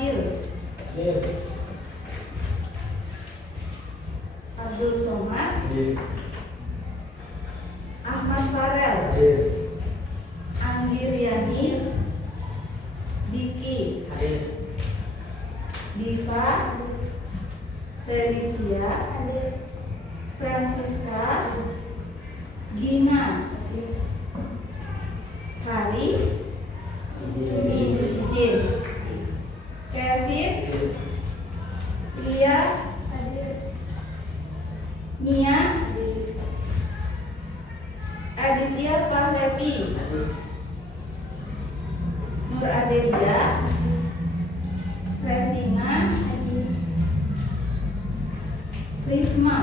Hadir. Abdul Somad. Ahmad Farel. Andi Riani. Diki. Diva. Felicia. Francisca. Gina. Kali. Jin. Kevin. Lia. Mia. Aditya Pahlevi. Nur Adelia. Revina. Risma.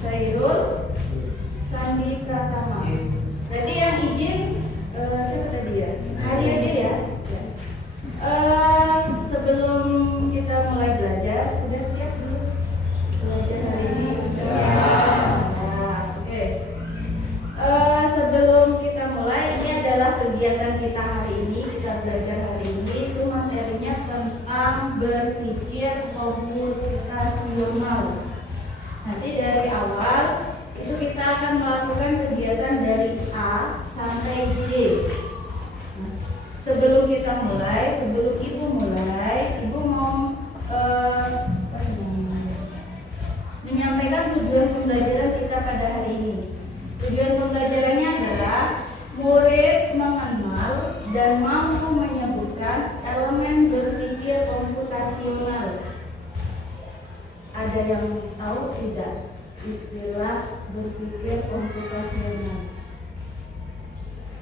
Sairul. Sandi Pratama. Berarti yang izin siapa tadi ya? Hari aja ya. Sebelum kita mulai belajar, sudah siap belum belajar hari ini? Oke. Sebelum kita mulai, ini adalah kegiatan kita hari ini. Kita belajar hari ini itu materinya tentang berpikir komputasional. Nanti dari awal itu kita akan melakukan kegiatan dari A sampai J. Nah, sebelum kita mulai, sebelum ibu mulai, ibu mau menyampaikan tujuan pembelajaran kita pada hari ini. Tujuan pembelajarannya adalah murid mengenal dan mampu menyebutkan elemen berpikir komputasional. Ada yang tahu tidak istilah berpikir komputasional?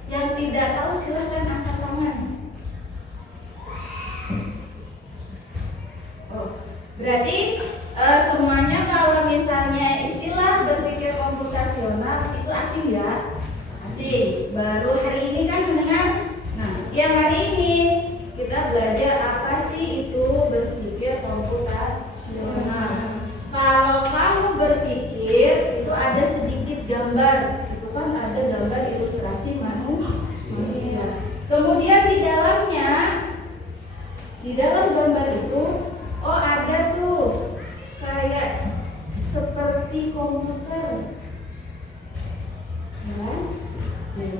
Yang tidak tahu silakan angkat tangan. Oh, berarti semuanya kalau misalnya istilah berpikir komputasional itu asing ya? Asing. Baru hari ini kan mendengar. Nah, yang hari ini kita belajar apa sih itu berpikir komputasional. Kalau kamu berpikir itu ada sedikit gambar, itu kan ada gambar ilustrasi manusia. Kemudian di dalam gambar itu, oh ada tuh kayak seperti komputer, ya,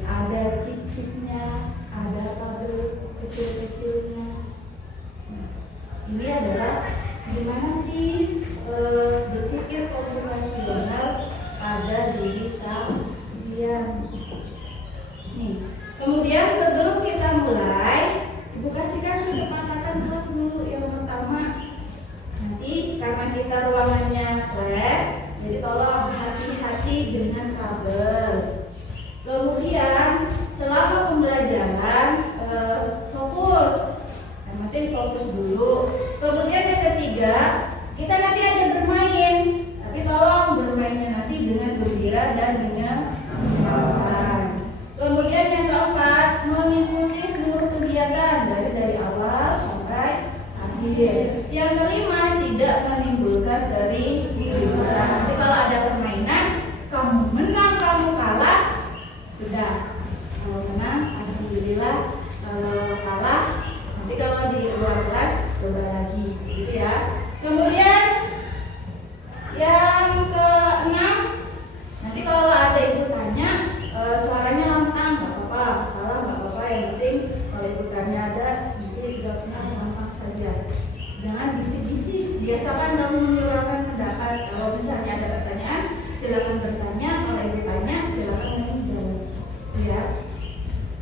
ada chip-chipnya, ada kabel kecil-kecilnya. Nah, ini adalah gimana sih berpikir komputasional pada diri kalian. Nih, kemudian sebelum kita mulai, ibu kasihkan kesepakatan kelas dulu. Yang pertama, nanti karena kita ruangannya lab, jadi tolong hati-hati dengan kabel. Kemudian selama pembelajaran fokus, yang penting fokus dulu. Kemudian yang ketiga, kita nanti ada bermain, tapi tolong bermainnya nanti dengan gembira dan dengan menyenangkan. Kemudian yang keempat, mengikuti seluruh kegiatan dari awal sampai akhir. Yang kelima, tidak menimbulkan keributan. Nanti kalau ada permainan, kamu menang, kamu kalah, sudah. Kalau menang, alhamdulillah. Kalau kalah, nanti kalau di luar kelas coba lagi, gitu ya. Kemudian yang keenam, nanti kalau ada ibu tanya, suaranya lantang, nggak apa-apa, salah nggak apa-apa. Yang penting kalau ibu tanya ada, nanti jawabnya lantang saja. Jangan bisik-bisik. Biasakan kamu menyuarakan pendapat. Kalau misalnya ada pertanyaan, silakan bertanya. Kalau ibu tanya, silakan menjawab. Ya.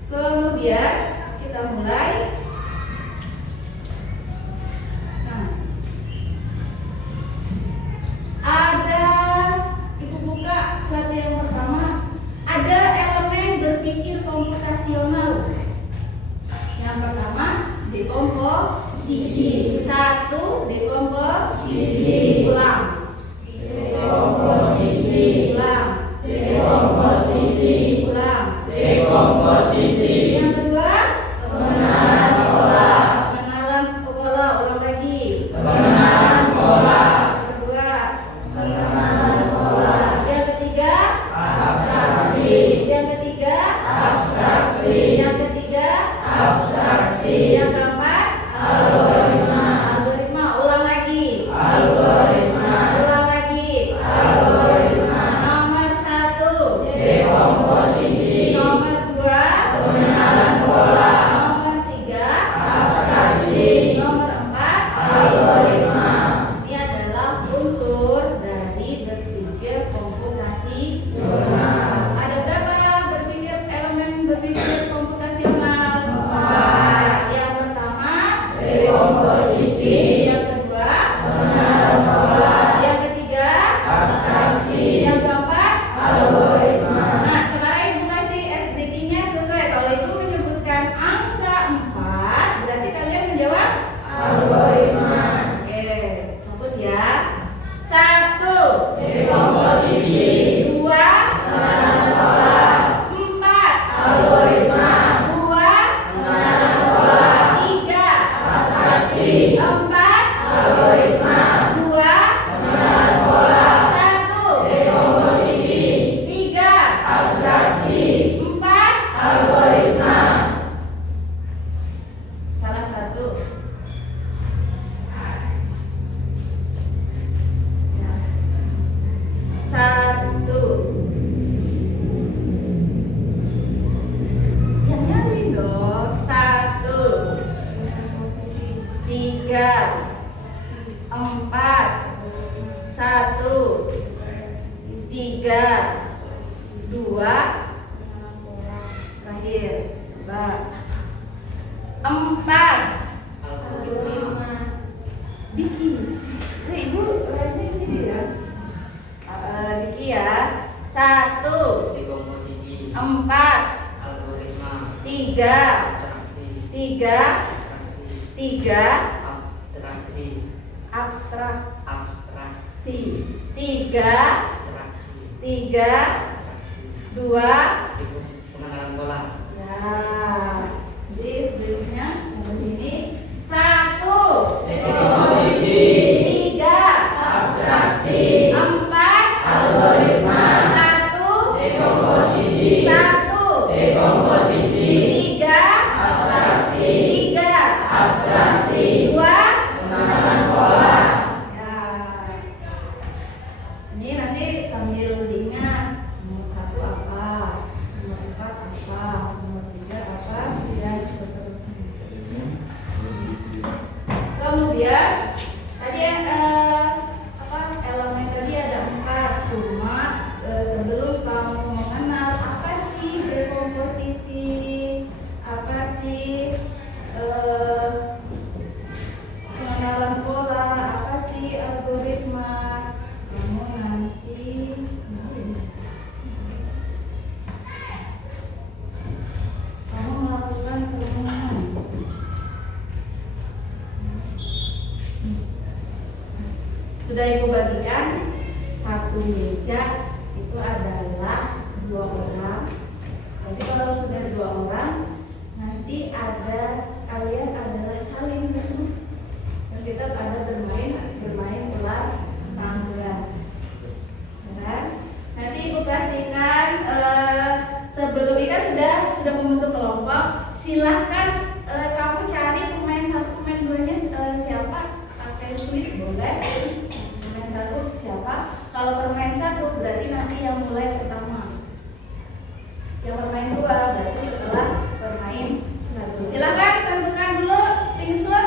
Kemudian kita mulai. Ada, ibu buka slide yang pertama, ada elemen berpikir komputasional. Yang pertama, dekomposisi. Satu, dekomposisi. Ulang. Dekomposisi. Ulang. Dekomposisi. Ulang. Dekomposisi. Yang kedua, pengenalan pola. Pengenalan pola. Ulang lagi. Pengenalan pola. Yang ketiga, abstraksi. Yang ketiga, abstraksi. Yang ketiga, abstraksi. Yang keempat, 4, 1, 3, 2, terakhir, coba 4. Diki, nah, ibu lainnya di sini ya. Diki ya. 1, Dekomposisi. 4, Algoritma. 3, Abstraksi. 3, 3, Abstraksi. abstrak. Abstraksi. 3, Abstraksi. 3, Abstraksi. 2. Pengenalan pola. Ya, jadi sebelumnya di sini 1, Dekomposisi. 3, Abstraksi. 4, Algoritma. 1, Dekomposisi. 1, Dekomposisi. 3, Abstraksi. 3, Abstraksi. 2. Pengenalan pola. Ya, ini nanti sambil diingat nomor 1 apa, nomor 4 apa, nomor 3 apa, dan seterusnya. Kemudian tadi apa elemen tadi ada 4, cuma sebelum kamu mengenal apa sih dekomposisi, apa sih pengenalan pola, apa sih algoritma, kamu nanti kamu melakukan perenungan. Sudah ibu bagikan satu meja itu adalah 2 orang. Nanti kalau sudah 2 orang, nanti ada kalian adalah saling musuh. Dan kita ada bermain bola tangga. Ya. Nanti ibu kasihkan sebelum ini kan sudah membentuk kelompok. Silahkan kamu cari pemain 1, pemain 2-nya siapa. Pakai switch boleh. Pemain 1 siapa? Kalau pemain 1 berarti nanti yang mulai pertama. Yang bermain 2 berarti setelah bermain 1. Silakan tentukan dulu tim sun.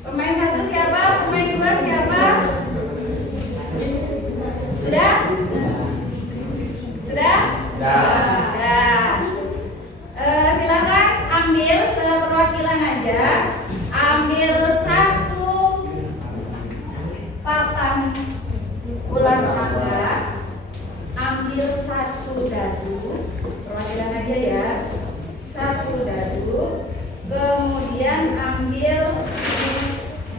Pemain 1 siapa? Pemain 2 siapa? Sudah? Sudah? Sudah. Silakan ambil seperwakilan aja. Ambil 1 papan ulang tangga. Ambil 1 dadu. Perwakilan aja ya. 1 dadu. Kemudian ambil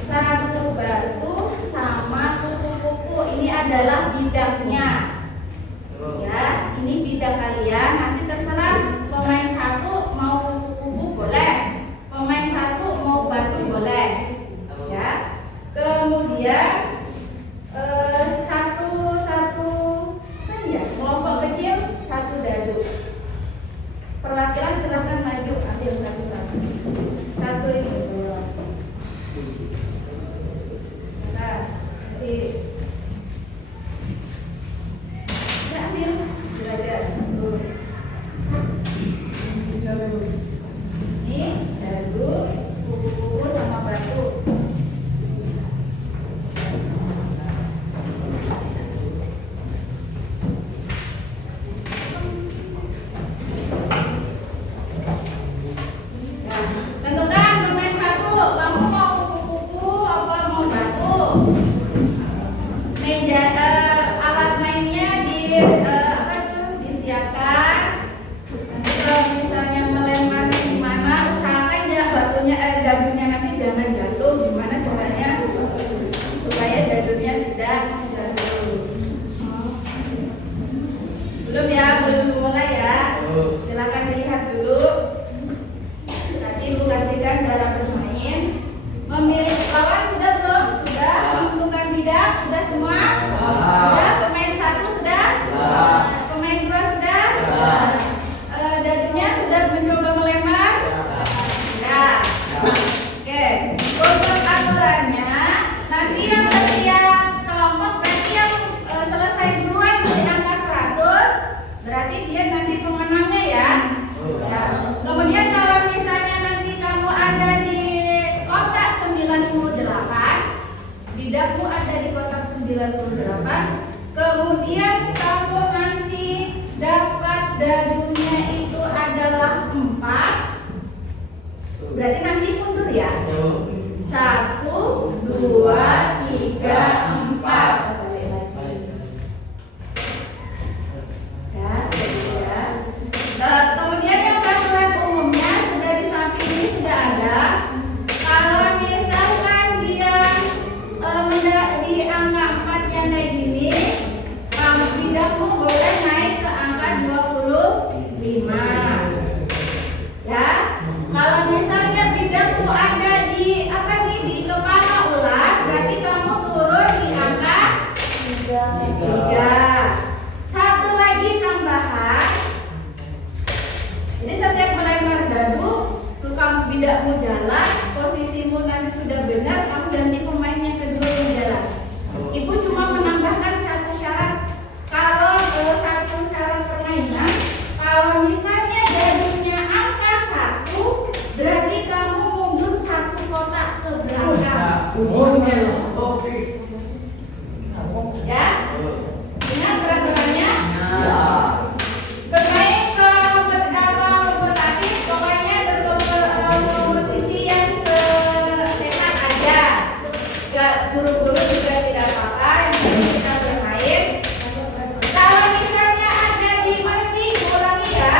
1 batu sama kupu-kupu. Ini adalah bidangnya. Ya, ini bidang kalian. Nanti terserah pemain 1 mau kupu-kupu boleh. Pemain 1 mau batu boleh. Ya. Kemudian satu kan ya, kelompok kecil 1 dadu. Perwakilan silahkan maju ambil satu-satu. Satu ini boleh. Nah, jadi ya ambil belajar satu. Ini dadu, kupu-kupu sama batu. Tentukan pemain 1, kamu mau kupu-kupu apa mau batu? Meja alat mainnya disiapkan. Nanti kalau misalnya melemparnya gimana, usahakan ya batunya dadunya nanti jangan jatuh. Gimana caranya supaya dadunya tidak jatuh? Belum ya, belum dimulai ya. Silakan dilihat dulu. Nanti ibu kasihkan cara bermain. Memilih lawan sudah belum? Sudah. Untuk bidangmu ada di kotak 98. Kemudian kamu nanti dapat dadunya itu adalah 4. Berarti nanti mundur ya. 1, 2, 3, 4. Kemudian yang peraturan umumnya sudah di samping ini sudah ada. Kalau misalkan dia di angka 4 yang naik gini, bidangmu boleh naik ke angka 25. Ya, kalau misalnya bidangmu ada di apa nih di kepala ular, berarti kamu turun di angka 3. Satu lagi tambahan. Ini setiap melempar dadu, suka bidakmu jalan, posisimu nanti sudah benar, kamu ganti pemain yang kedua yang jalan. Ibu cuma menambahkan satu syarat. Kalau satu syarat permainan, kalau misalnya dadunya angka 1, berarti kamu mundur 1 kotak ke belakang. Ya, ingat peraturannya. Bermain kompetitif, pokoknya berkompetisi yang sehat aja. Gak buru-buru juga tidak apa-apa. Yang penting kita bermain. Kalau misalnya ada di mati, ulangi ya.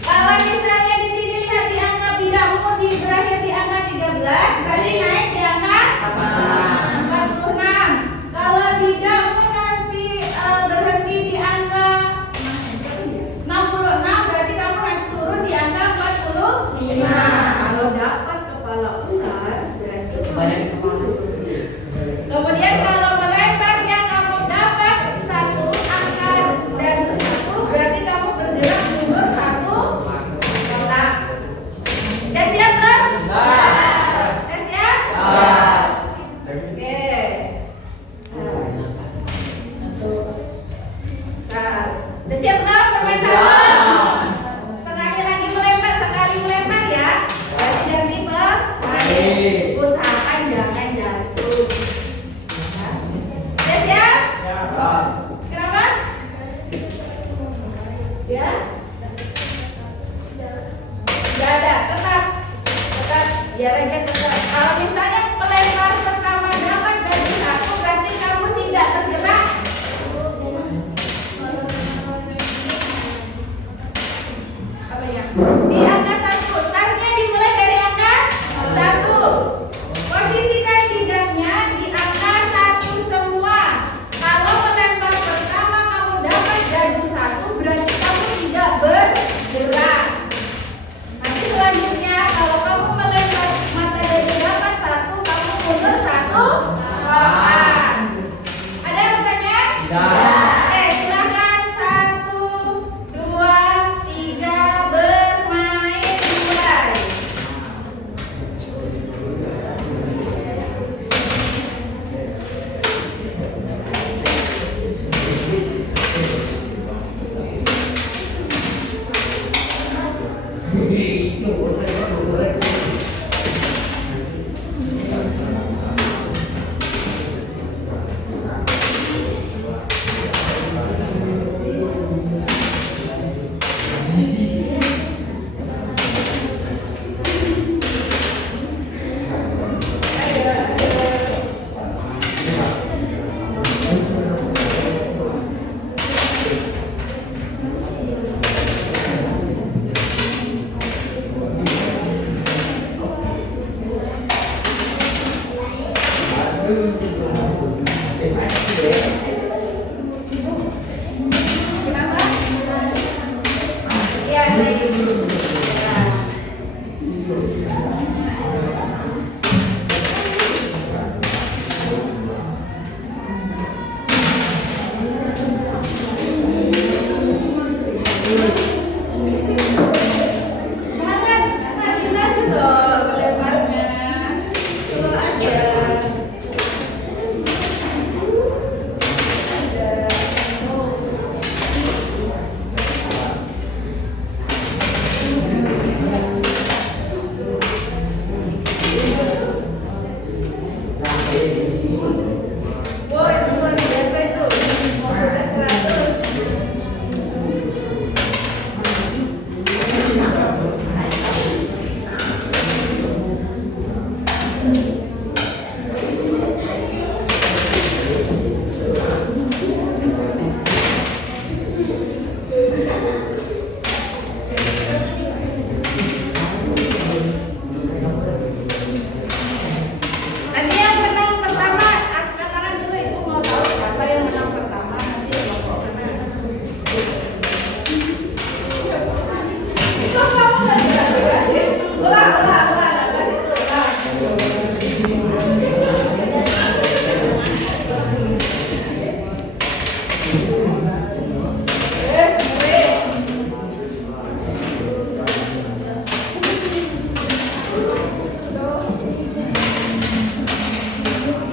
Kalau misalnya di sini lihat di angka bidangmu di berakhir di angka 13, berarti naik di angka 46. Kalau bidangmu nanti berhenti di angka 66, berarti kamu nanti turun di angka 45. Kalau dapat kepala ular, berarti kemudian kalau melemparnya kamu dapat 1 angka dadu 1, berarti kamu bergerak mundur 1 kotak. Udah siap belum? Udah siap? Oke. Udah siap belum bermain satu? Sekali lagi melempar, sekali melempar ya. Berarti ganti pemain. Usahakan jangan jatuh. Udah siap? Kenapa? Ya? Gak ada, tetap biar aja tetap. Kalau misalnya pelempar pertama dapat dari 1, berarti kamu tidak bergerak. Apa ya? Di angka 1, startnya dimulai dari angka 1. Posisikan bidangnya di angka 1 semua. Kalau melempar pertama kamu dapat dadu 1, berarti kamu tidak bergerak. Nanti selanjutnya kalau kamu melempar mata dadu dapat 1, kamu mundur 1 kotak. Ada yang bertanya? Silakan 1, 2, 3 bermain mulai. Kenapa? Ya, baik. Lanjut dong lebarnya. Slow aja. Boy, luar biasa itu. Mau sudah 100. Nanti yang menang pertama angkat tangan dulu, ibu mau tahu siapa yang menang pertama, nanti kelompok mana. Itu kamu nggak bisa jelasin. Ulang, nggak kasih itu ulang. Mulai.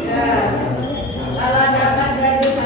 Ya, kalau dapat dari 1,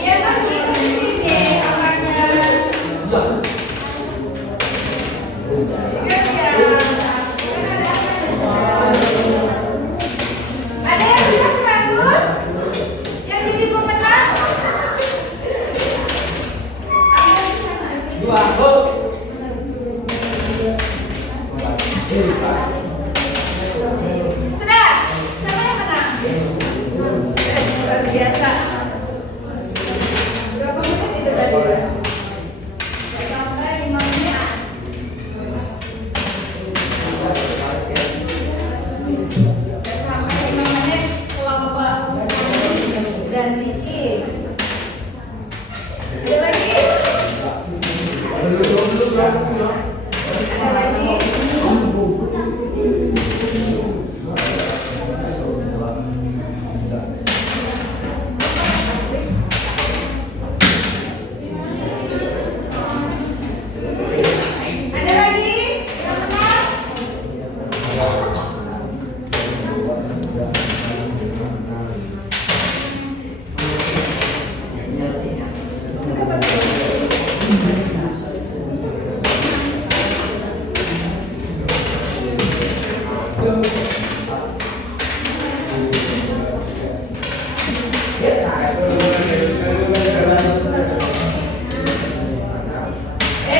iya kan ini apanya? Ingat ya, kan ada yang sudah 100, yang jadi pemenang. Ambil di sana. Sudah, siapa yang menang? Luar biasa. Berapa menit itu tadi? Nggak sampai 5 menit. Nggak sampai 5 menit kelompok dan Niki. Ada lagi? Ada lagi? Ada lagi? Yang menang?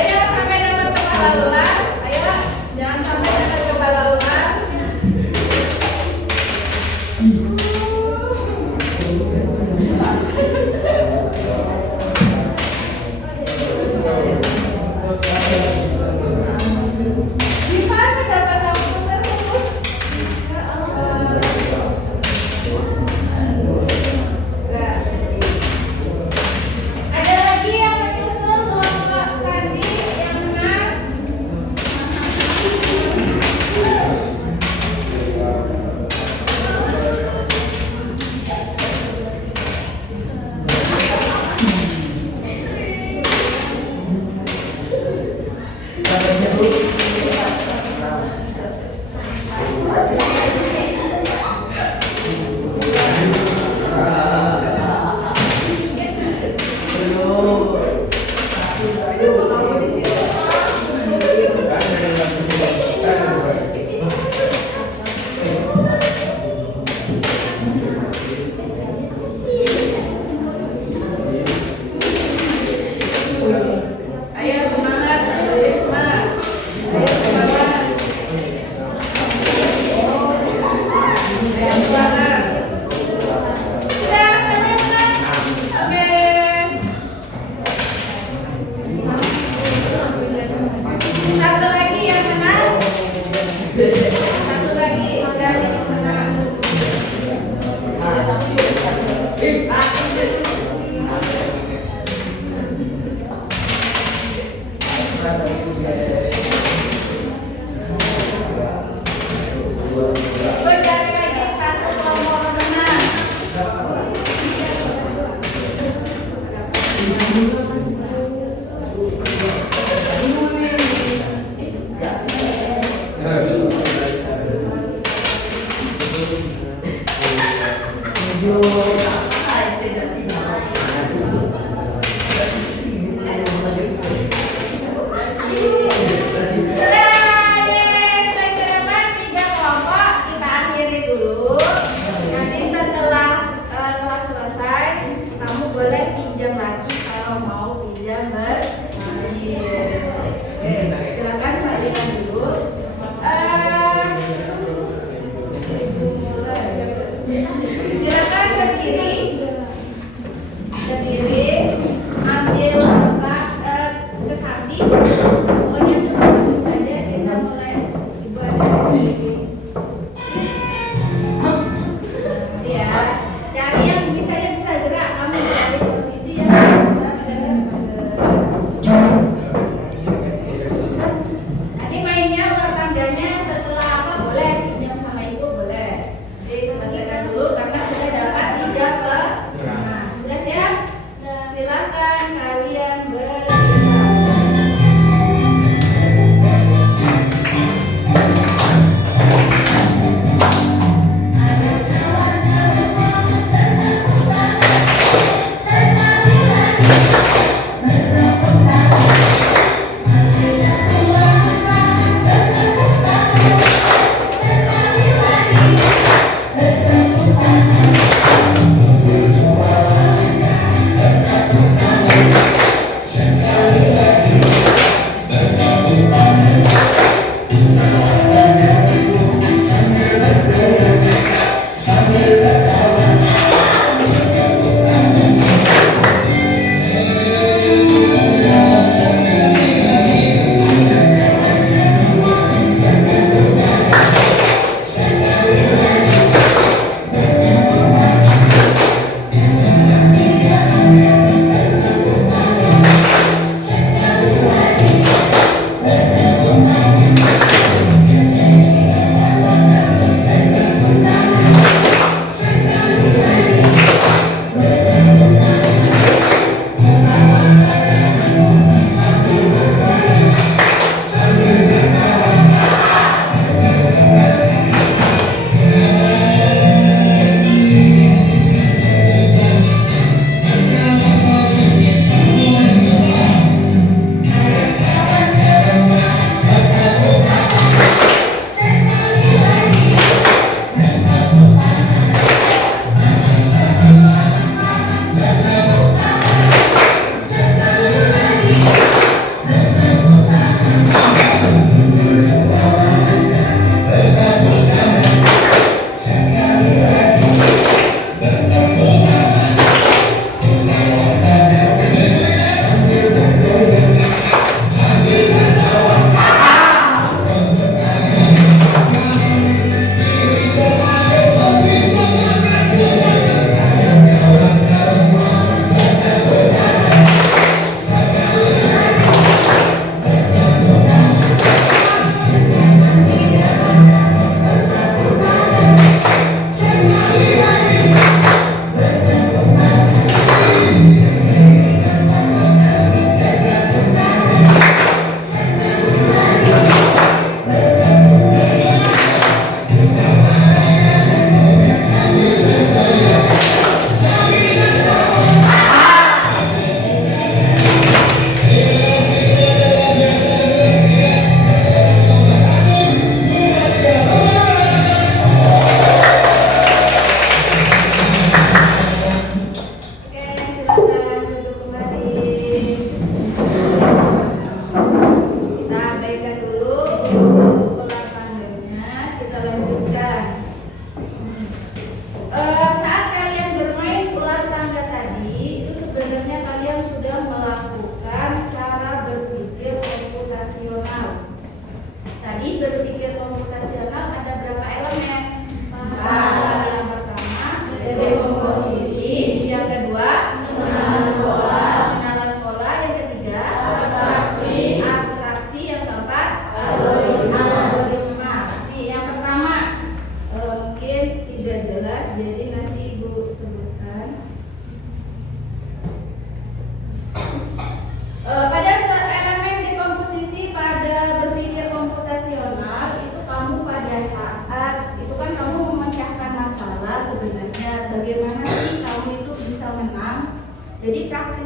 Jangan sampai dapat kepala ular. Ayo, jangan sampai dapat kepala ular. Nanti setelah kelas selesai, kamu boleh pinjam lagi kalau mau.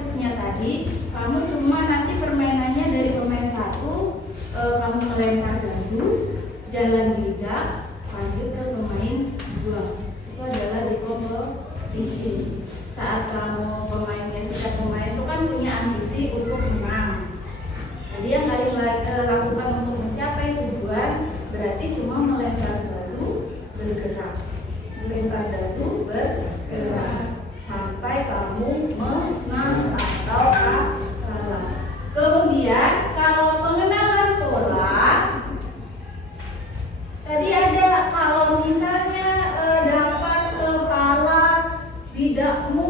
prosesnya tadi, kamu cuma nanti permainannya dari pemain 1, kamu melempar dadu, jalan bidak, lanjut ke pemain 2. Itu adalah dekomposisi. Saat kamu pemainnya, setiap pemain itu kan punya ambisi untuk menang. Jadi yang kalian lakukan untuk mencapai tujuan berarti cuma melempar dadu, bergerak, melempar dadu, bergerak sampai kamu menang atau kalah. Kemudian kalau pengenalan pola tadi ada, kalau misalnya dapat kepala bidakmu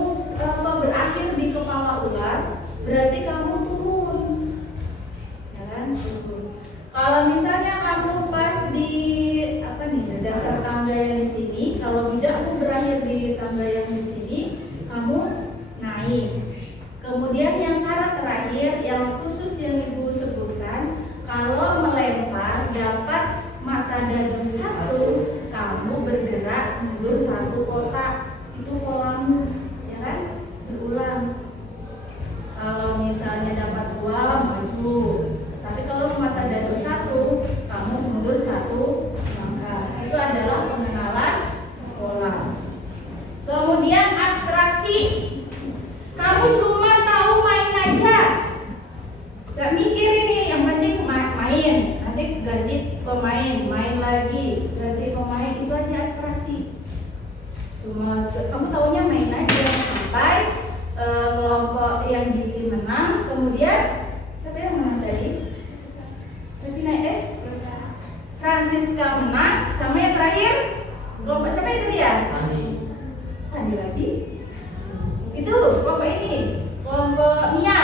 berakhir di kepala ular, berarti kamu turun, ya kan? Turun. Kalau misalnya kamu pas di dasar tangga yang di sini, kalau bidakmu berakhir di tangga yang di sini, kamu naik. Kemudian yang syarat terakhir yang khusus yang ibu sebutkan, kalau melempar dapat mata dadu 1, kamu bergerak mundur 1 kotak, itu polamu, ya kan? Berulang. Kalau misalnya dapat 2, maju. Tapi kalau mata dadu 1, kamu mundur 1 langkah. Itu adalah pengenalan pola. Kemudian abstraksi. Kamu cuma tahu main aja, gak mikir ini, yang penting main. Nanti ganti pemain, main lagi, ganti pemain, itu aja abstraksi. Cuma kamu tahunya main aja sampai kelompok yang di menang. Kemudian siapa yang menang tadi? Francisca menang, sama yang terakhir kelompok siapa itu dia? Sandi lagi. Itu kelompok ini, kelompok Mia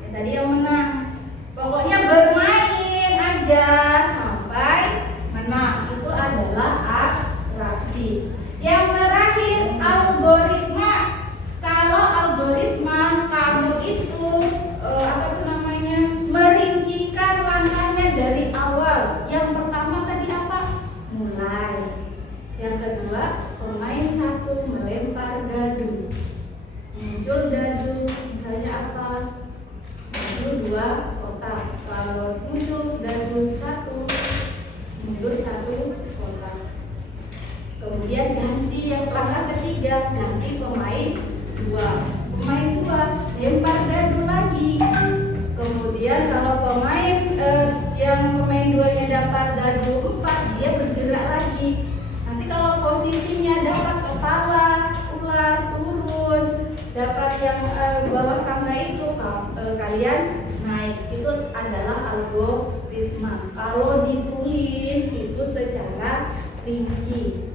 yang tadi yang menang. Pokoknya bermain aja sampai menang, itu adalah abstraksi. Yang terakhir algoritma. Kalau algoritma kamu itu merincikan langkahnya dari awal. Yang pertama tadi apa? Mulai. Yang kedua, pemain 1 melempar dadu. Muncul dadu, misalnya apa? Muncul 2 kotak. Kalau muncul dadu 1, mundur 1 kotak. Kemudian ganti yang langkah ketiga, ganti pemain 2. Pemain 2 lempar dadu lagi. Kemudian kalau pemain yang pemain 2-nya dapat dadu 4, dia bergerak lagi. Nanti kalau posisinya dapat kepala ular turun, dapat yang bawah tangga itu kalian naik. Itu adalah algoritma. Kalau ditulis itu secara rinci.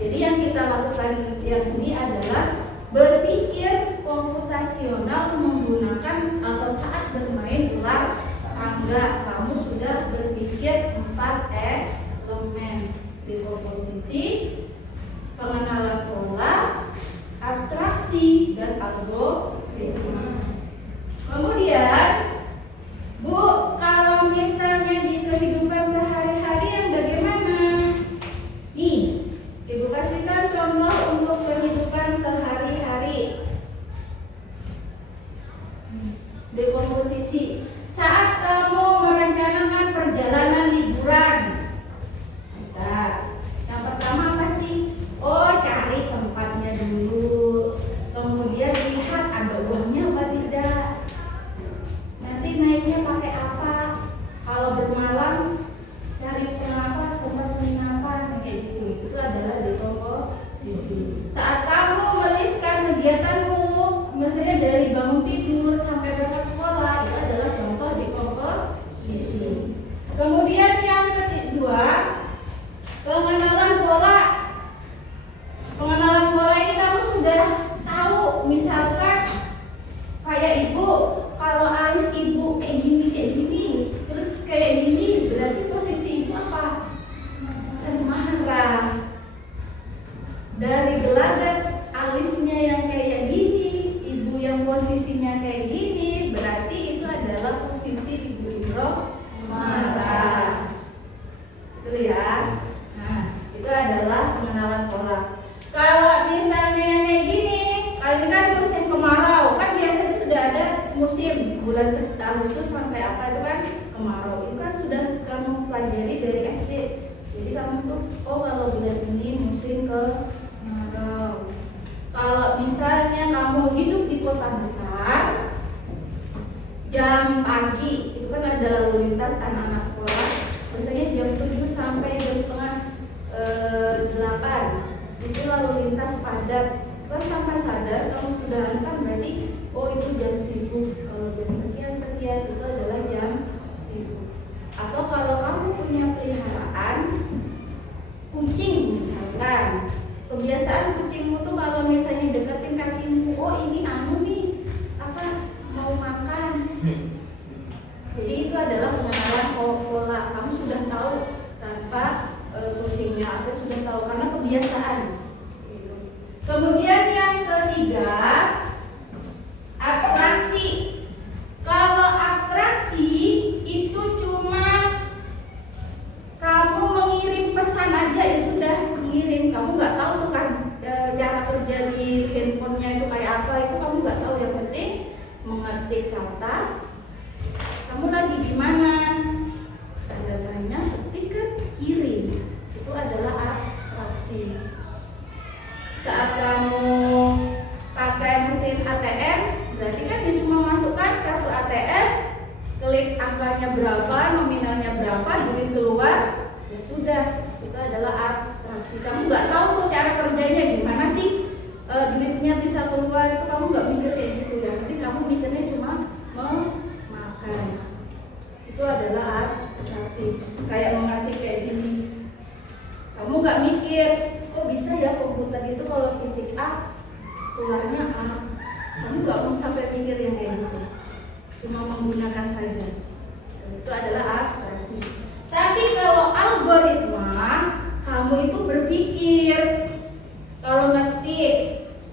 Jadi yang kita lakukan yang ini adalah berpikir komputasional menggunakan atau saat bermain ular tangga. Kamu sudah berpikir 4 elemen: dekomposisi, pengenalan pola, abstraksi, dan algoritma. Kemudian, Bu, kalau misalnya di kehidupan sehari-hari yang bagaimana? Nih, Ibu kasihkan contoh untuk kehidupan sehari-hari. Dekomposisi. Saat kamu merencanakan perjalanan liburan, bisa. Yang pertama apa sih? Oh, cari tempatnya dulu. Kemudian lihat ada uangnya apa tidak. Nanti naiknya pakai apa? Kalau bermalam, cari tempat penginapan kayak gitu. Itu adalah dekomposisi. Saat kamu menuliskan kegiatanmu, misalnya dari bangun tidur sampai berangkat sekolah, itu adalah contoh dekomposisi. Kemudian yang kedua, pengenalan pola. Pengenalan pola ini kamu sudah tahu, misalkan kayak ibu, kalau alis ibu kayak gini, terus kayak gini, berarti posisi ibu apa? Semarang. Dari gelagat alisnya yang kayak gini, ibu yang posisinya kayak gini, berarti itu adalah posisi ibu Indro marah. Betul ya? Nah, itu adalah pengenalan pola. Kalau misalnya yang kayak gini, kali ini kan musim kemarau, kan biasa bulan Agustus sampai apa itu kan kemarau. Itu kan sudah kamu pelajari dari SD. Jadi kamu tuh oh kalau bulan ini musim kemarau. Kalau misalnya kamu hidup di kota besar, jam pagi itu kan ada lalu lintas anak-anak sekolah. Biasanya jam 7 sampai jam setengah 8 itu lalu lintas padat. Kan tanpa sadar kamu sudah kan berarti oh itu jam sibuk. Kalau jam sekian itu adalah jam sibuk. Atau kalau kamu punya peliharaan kucing misalkan, kebiasaan kucingmu tuh kalau misalnya deketin kakimu, oh ini anu nih apa mau makan. Jadi itu adalah pengenalan pola. Kamu sudah tahu tanpa kucingnya atau sudah tahu karena kebiasaan. Kemudian yang ketiga, abstraksi. Kalau abstraksi itu cuma kamu mengirim pesan aja ya sudah mengirim. Kamu nggak tahu tuh kan cara kerja di handphonenya itu kayak apa, itu kamu nggak tahu. Yang penting mengetik kata. Kamu lagi di mana? Tanda tanya, ketik kan kirim. Itu adalah abstraksi. Saat kamu pakai mesin ATM, berarti kan dia cuma masukkan kartu ATM, klik angkanya berapa, nominalnya berapa, duit keluar, ya sudah. Itu adalah abstraksi. Kamu nggak tahu tuh cara kerjanya gimana sih, duitnya bisa keluar. Itu kamu nggak mikir kayak gitu ya. Tapi kamu mikirnya cuma memakan. Itu adalah abstraksi. Kayak mengetik kayak gini. Kamu nggak mikir, kok bisa ya komputer itu kalau ketik A keluarnya A. Kamu nggak mau sampai mikir yang kayak gitu. Cuma menggunakan saja. Itu adalah abstraksi. Tapi kalau algoritma, kamu itu berpikir. Kalau ngetik,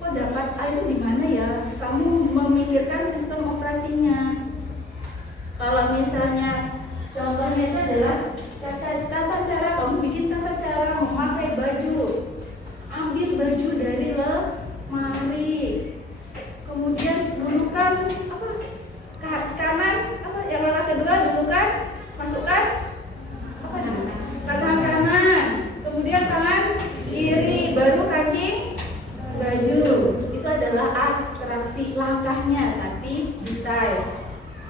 kok dapat A itu di mana ya? Kamu memikirkan sistem operasinya. Kalau misalnya contohnya itu adalah tata cara, kamu bikin tata cara memakai baju. Ambil baju dari lemari. Kemudian dudukan apa? Kanan apa? Yang warna kedua dudukan, masukkan apa namanya? Tangan kanan. Kemudian tangan kiri, baru kancing baju. Itu adalah abstraksi langkahnya, tapi detail.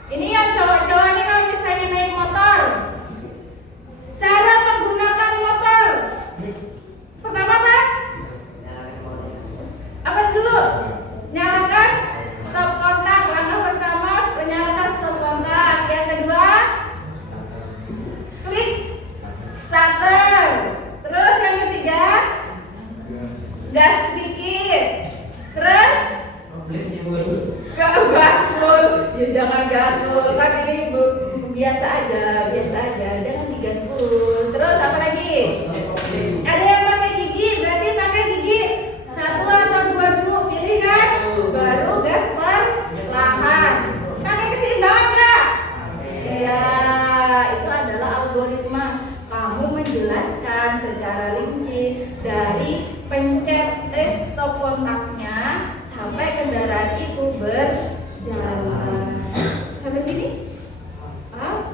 Ini yang cowok-cowok nih kalau misalnya naik motor. Cara menggunakan motor. Pertama apa? Apa dulu? Nyalakan stop kontak. Langkah pertama menyalakan stop kontak. Yang kedua, klik starter. Terus yang ketiga, gas sedikit. Terus gaspol. Ya jangan gaspol. Kan ini biasa aja. Jangan digaspol. Terus apa lagi? Ada yang pakai gigi, berarti pakai gigi 1 atau 2 dulu, pilih kan? Baru gas perlahan. Pakai keseimbangan enggak? Ya, itu adalah algoritma. Kamu menjelaskan secara rinci dari pencet stop kontaknya sampai kendaraan itu berjalan. Sampai sini? Paham?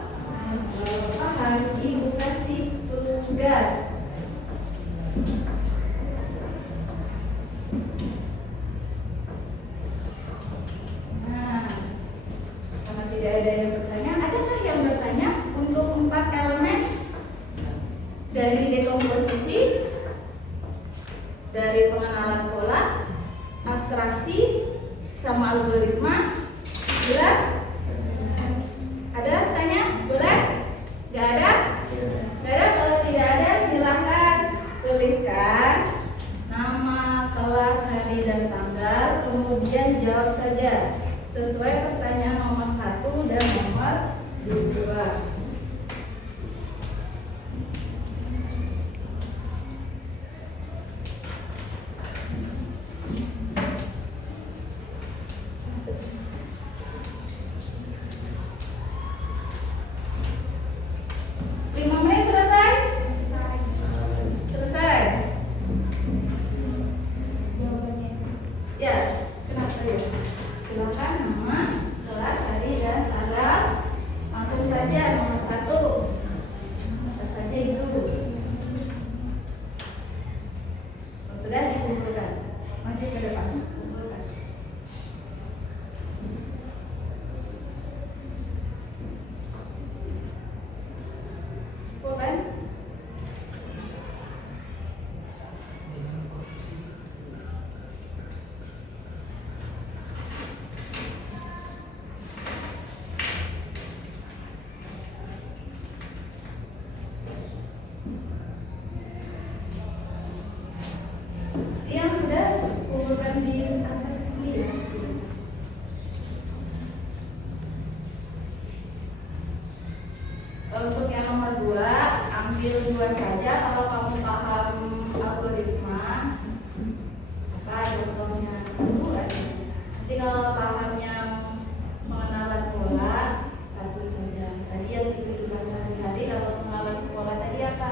Untuk yang nomor 2, ambil 2 saja kalau kamu paham algoritma. Apa contohnya? 1 aja. Nanti kalau paham yang pengenalan pola, 1 saja. Tadi yang di kehidupan sehari-hari, kalau pengenalan pola tadi apa?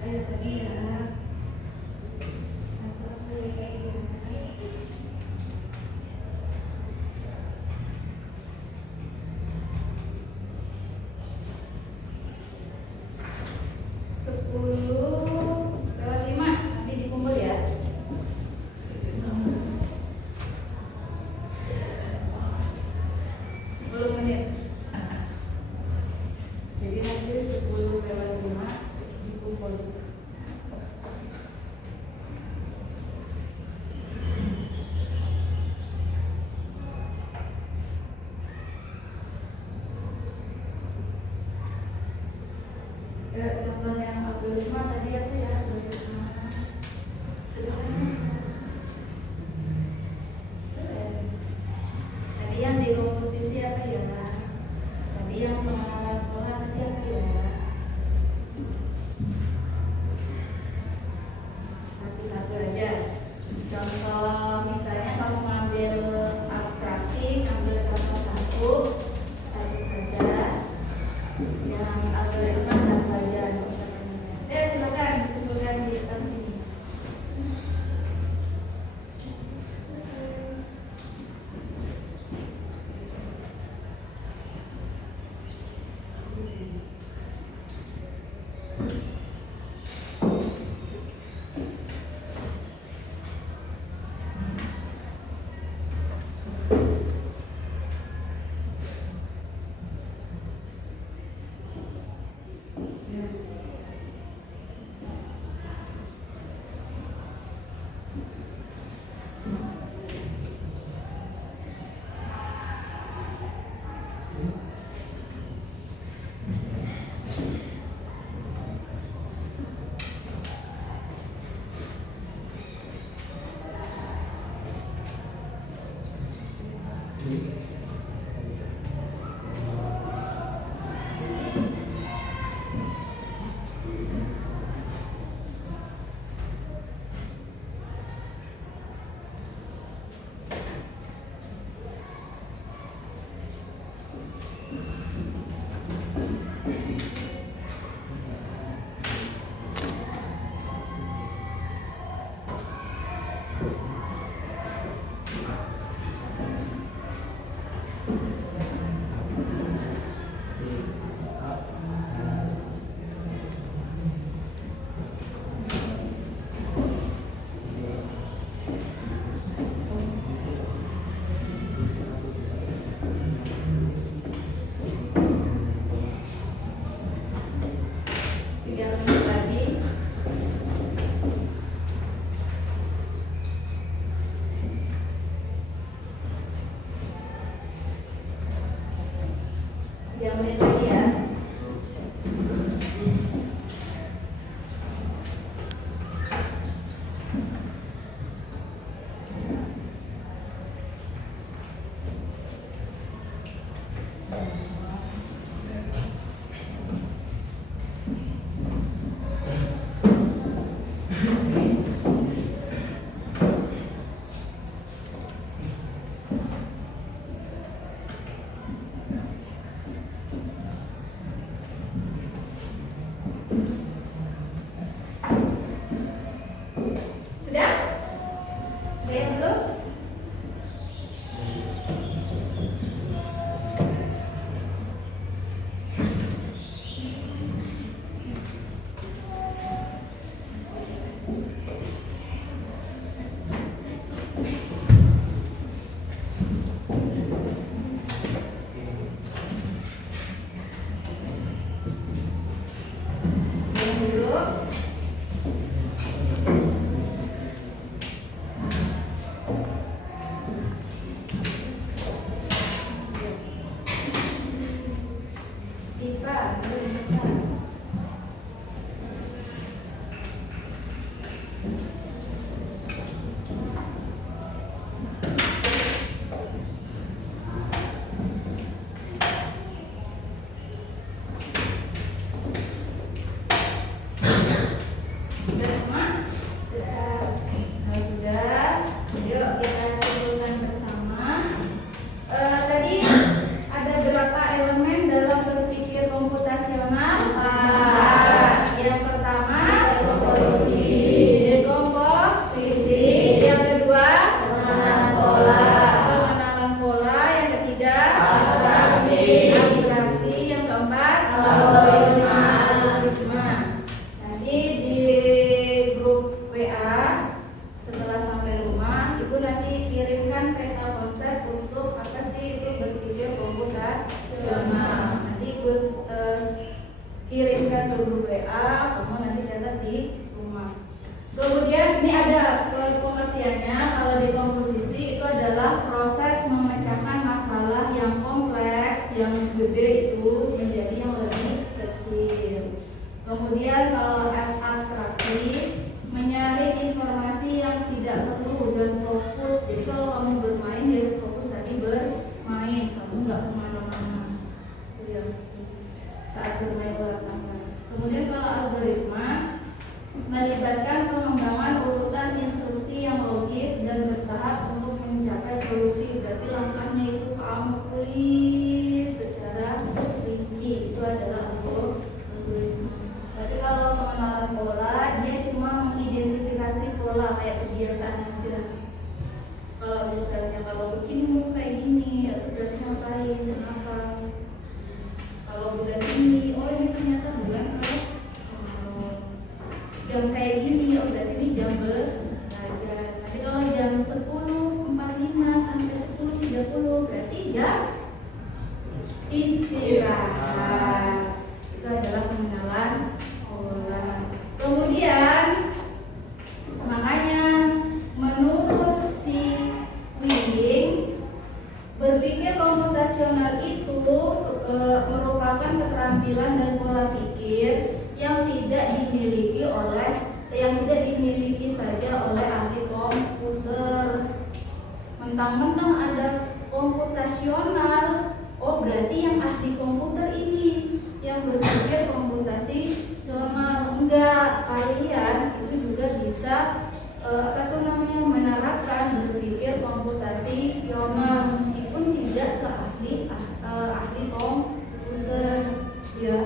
Ayo tadi ya. 1 lagi. 10:05 nanti dikumpul ya. 10 menit. Jadi nanti 10:05 dikumpul. Contoh yang algoritma tadi apa ya? Algoritma sederhana. Tadi yang di komposisi apa ya? Tadi yang pengenalan pola tadi apa ya? Satu-satu aja. Contoh misalnya kamu ngambil abstraksi, ambil contoh satu saja. Yang algoritma 1 aja. Silakan kumpulkan di depan sini. Yang menit lagi ya. Sudah? Sudah ya belum? Diam dulu. Tiba, tiba. Sudah semua? Sudah. Nah, sudah. Yuk kita simpulkan bersama. Tadi ada berapa elemen dalam berpikir komputasional? Yang pertama, dekomposisi. Yang kedua, pengenalan pola. Yang ketiga, abstraksi. Yang keempat, algoritma. Nanti di grup WA setelah sampai rumah, Ibu nanti kirimkan peta konsep untuk apa sih itu berpikir komputasional. Nanti Ibu kirimkan ke grup WA, kamu nanti catat di rumah. Kemudian ini ada pengertiannya. Kalau dekomposisi itu adalah proses memecahkan masalah yang kompleks, yang gede itu menjadi yang lebih kecil. Kemudian kalau abstraksi, menyaring informasi yang tidak perlu dan fokus. Jadi kalau kamu bermain, ya fokus tadi bermain, kamu nggak kemana-mana saat bermain bola tangan. Kemudian kalau algoritma, melibatkan pengembangan urutan instruksi yang logis dan bertahap untuk mencapai solusi. Berarti langkahnya itu kamu tulis secara rinci. Itu adalah algoritma. Berarti kalau pengenalan pola, dia cuma mengidentifikasi pola kayak kebiasaan aja. Kalau misalnya kalau kucingmu kayak gini, itu berarti ngapain, kenapa? Kalau bulan ini, oh ini ternyata bulan kalau jam kayak gini, oh berarti ini jam belajar. Nanti kalau jam 10.45 sampai 10.30 berarti jam istirahat. Itu adalah pengenalan pola. Kemudian makanya menurut si Wing, berpikir komputasional itu merupakan keterampilan dan pola pikir yang tidak dimiliki saja oleh ahli komputer. Mentang-mentang ada komputasional, oh berarti yang ahli komputer ini yang berpikir komputasional. Enggak, kalian itu juga bisa menerapkan berpikir komputasional meskipun tidak ahli komputer ya.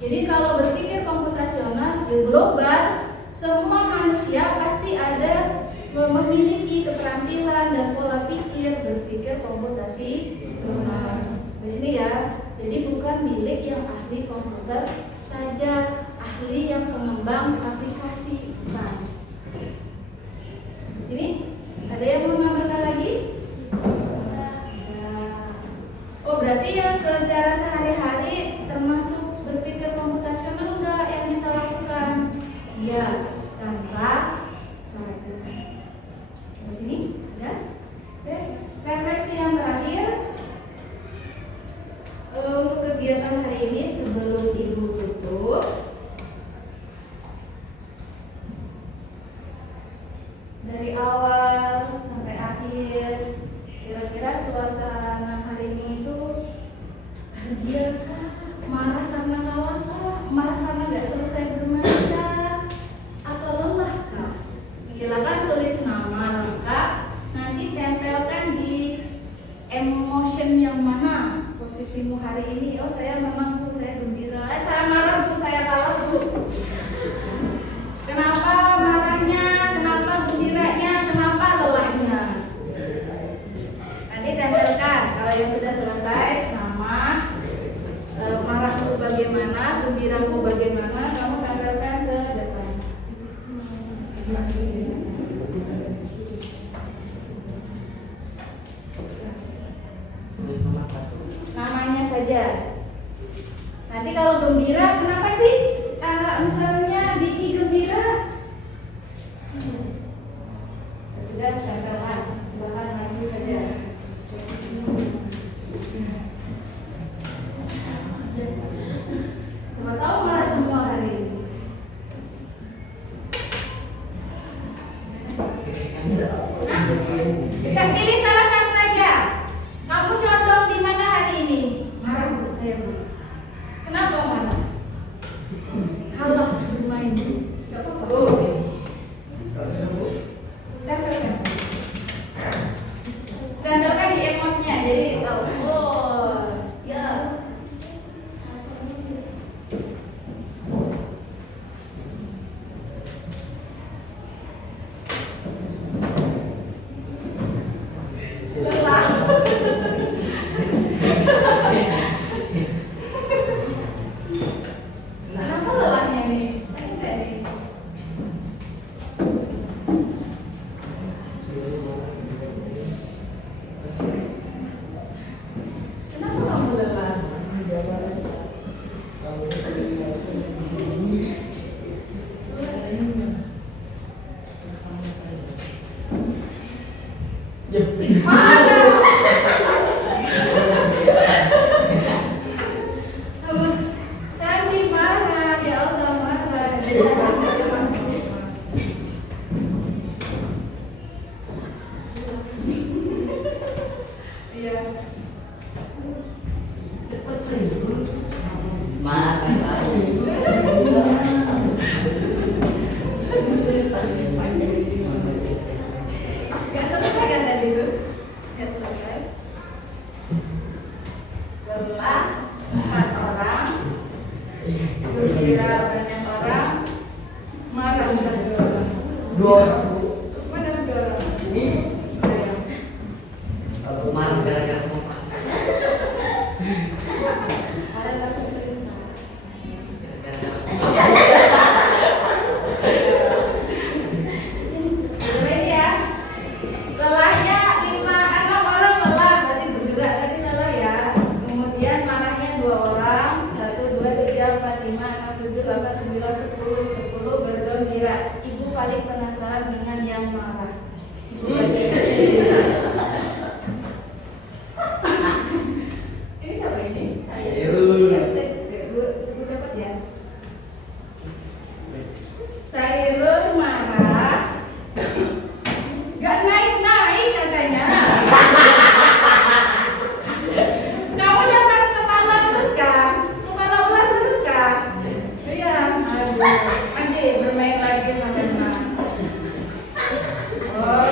Jadi kalau berpikir komputasional di global, semua manusia pasti ada memiliki keterampilan dan pola pikir berpikir komputasional. Di sini ya. Jadi bukan milik yang ahli komputer saja, ahli yang pengembang aplikasi bukan. Di sini ada yang mau menambahkan lagi? Oh berarti yang secara sehari-hari termasuk berpikir komputasional enggak yang kita lakukan? Ya, tanpa saja. Di sini ya. Oke, refleksi yang terakhir untuk kegiatan hari ini sebelum Ibu tutup. Dari awal sampai akhir, kira-kira suasana hari ini itu Dia marah karena kalah kah? Marah karena nggak selesai bermain kah? Atau lelah kah? Silakan tulis nama lengkap, nanti tempelkan di emotion yang mana posisimu hari ini. Oh, saya memang Bu, saya gembira. Saya marah Bu, saya kalah Bu. Kenapa marahnya? Kenapa gembiranya? Kenapa lelahnya? Nanti tempelkan. Kalau yang sudah selesai, nama, marahmu bagaimana, gembiramu bagaimana, kamu tempelkan ke depan. Namanya saja. Nanti kalau gembira, kenapa sih? Misalnya Diki gembira. Sudah tempelkan, silakan maju saja. Siapa tahu marah semua hari ini. Bisa pilih salah satu aja. Kamu condong di mana hari ini? Marah Bu, saya Bu. Kenapa marah? Kalah bermain. Gak apa-apa. Tempelkan. Tempelkan di emotnya, jadi tahu. Oh, ya. Lelah. Kenapa lelahnya nih? Enggak nih. Kenapa kamu lelah? Sandi marah, ya Allah marah. Iya. Gak selesai kan tadi itu? Gak selesai. Lelah 4 orang, gembira banyak orang, marah 1 orang. 2 orang. Mana 2 orang? Ini aku marah gara-gara semua. Ada langsung cerita. Cobain ya. Lelahnya 5, 6 orang lelah, berarti bergerak tadi lelah ya. Kemudian marahnya 2 orang, 1, 2, 3, 4, 5, 6, 7, 8, 9, 10 bergembira. Ibu paling penasaran dengan yang marah. Ibu ini siapa ini? Saya. Sairul. Ibu dapat ya. Sairul marah. Gak naik-naik katanya. Kamu dapat kepala terus kan? Kepala ular terus kan? Iya. Aduh. Nanti bermain lagi sama Mak. Oh.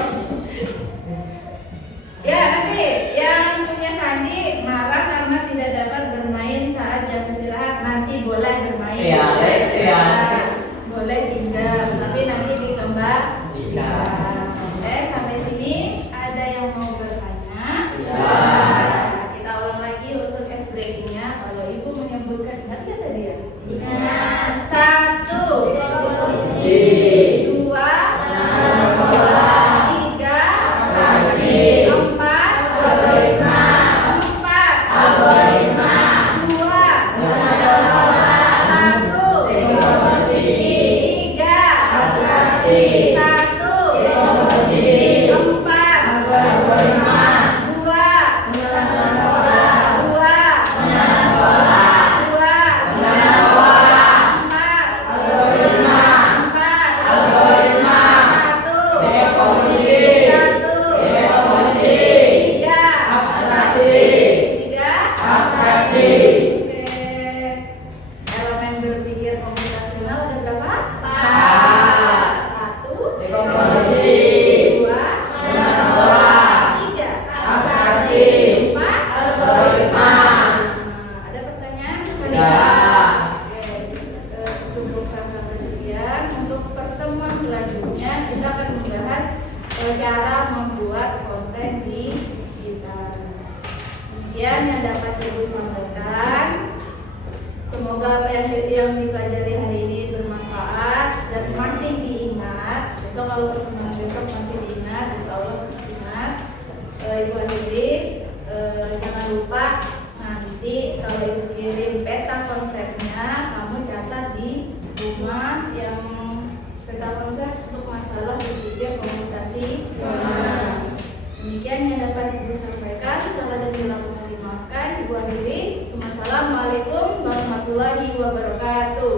Ya nanti yang punya Sandi marah karena tidak dapat bermain saat jam istirahat. Nanti boleh bermain. Iya, iya. Boleh pinjam, tapi nanti ditambah. Iya. Sampai sini ada yang mau bertanya? Iya. Kita ulang lagi untuk ice breakingnya. Kalau ibu menyebutkan, ingat nggak tadi ya? Ingat. 1 Posisi. 2 bola. 3 Abstraksi. 4 Algoritma. 2 1 Posisi. 3 Abstraksi. 1 Posisi. 4 Algoritma. 2 Pengenalan pola. 2 Pengenalan pola. 2 yang dipelajari hari ini bermanfaat dan masih diingat. Besok kalau pertemuan besok masih diingat, insya Allah ingat. Ibu hadirin, jangan lupa nanti kalau ibu kirim peta konsepnya, kamu catat di rumah yang peta konsep untuk masalah berpikir komunikasi. Demikian yang dapat ibu sampaikan. Salah dan bila dimaafkan. Ibu hadirin, assalamualaikum warahmatullahi wabarakatuh.